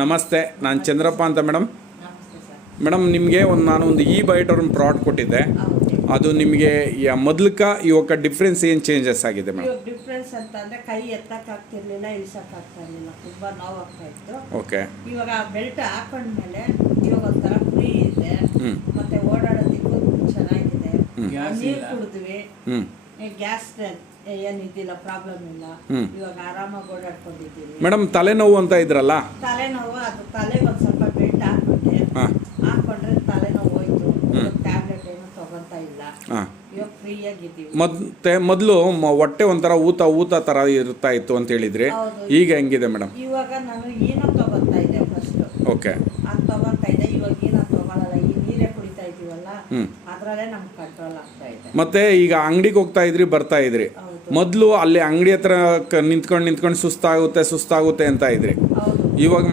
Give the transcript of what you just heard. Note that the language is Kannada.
ನಮಸ್ತೆ, ನಾನು ಚಂದ್ರಪ್ಪ ಅಂತ ಮೇಡಮ್. ನಮಸ್ತೆ ಸರ್. ಮೇಡಮ್ ನಿಮಗೆ ನಾನು ಒಂದು ಬೈಟ್ ಅವ್ರನ್ನ ಪ್ರಾಡಕ್ಟ್ ಕೊಟ್ಟಿದ್ದೆ. ಅದು ನಿಮಗೆ ಮೊದಲಕ್ಕ ಇವಾಗ ಡಿಫ್ರೆನ್ಸ್ ಏನು ಚೇಂಜಸ್ ಆಗಿದೆ ಮೇಡಮ್? ಇವಾಗ ಡಿಫ್ರೆನ್ಸ್ ಅಂತಂದರೆ ಕೈ ಎತ್ತಕ್ಕಾಗ್ತಿರ್ಲಿಲ್ಲ, ಇಳಿಸೋಕ್ಕಾಗ್ತಾ ಇರಲಿಲ್ಲ, ತುಂಬ ನೋವಾಗ್ತಾ ಇತ್ತು. ಓಕೆ. ಇವಾಗ ಬೆಲ್ಟ್ ಹಾಕೊಂಡ್ಮೇಲೆ ಇವಾಗ ಒಂಥರ ಫ್ರೀ ಇದೆ, ಮತ್ತೆ ಓಡಾಡೋದಕ್ಕೂ ಚೆನ್ನಾಗಿದೆ. ನೀರು ಕುಡಿದ್ವಿ, ಗ್ಯಾಸ್ ಏನಿದ್ದಿಲ್ಲ, ಪ್ರಾಬ್ಲಮ್ ಇಲ್ಲ. ಇವಾಗ ಆರಾಮಾಗಿ ಓಡಾಡ್ಕೊಂಡಿದ್ದೀವಿ. ಮೇಡಮ್ ತಲೆನೋವು ಅಂತ ಇದ್ರಲ್ಲ? ತಲೆನೋವು ಅದು ತಲೆಗೆ ಒಂದು ಸ್ವಲ್ಪ ಬೆಲ್ಟ್ ಹಾಕೊಂಡ್ರೆ ತಲೆನೋವು ಹೋಯ್ತು. ಟ್ಯಾಬ್ಲೆಟ್ ಏನು ತಗೊಂತಾ ಇಲ್ಲ, ಇವಾಗ ಫ್ರೀ ಆಗಿದ್ದೀವಿ. ಮತ್ತೆ ಮೊದಲು ಹೊಟ್ಟೆ ಒಂಥರ ಊತ ತರ ಇರ್ತಾ ಇತ್ತು ಅಂತ ಹೇಳಿದ್ರಿ, ಈಗ ಹೆಂಗಿದೆ ಮೇಡಮ್? ಇವಾಗ ನಾನು ಏನೋ ತಗೊಂತಾ ಇದ್ದೆ ಫಸ್ಟ್. ಓಕೆ. ಅದು ತಗೊಂತಾ ಇದ್ದೆ, ಇವಾಗ ಏನೋ ತಗೊಳ್ಳಲ್ಲ. ಈ ನೀರೇ ಕುಡಿತಾ ಇದೀವಲ್ಲ, ಅದ್ರಲ್ಲೇ ನಮ್ಗೆ ಕಂಟ್ರೋಲ್ ಆಗ್ತಾ ಇದೆ. ಮತ್ತೆ ಈಗ ಅಂಗಡಿಗೆ ಹೋಗ್ತಾ ಇದ್ರಿ, ಬರ್ತಾ ಇದ್ರಿ. ಮೊದಲು ಅಲ್ಲಿ ಅಂಗಡಿ ಹತ್ರ ನಿಂತ್ಕೊಂಡು ಸುಸ್ತಾಗುತ್ತೆ ಅಂತ ಇದ್ರಿ. ಇವಾಗ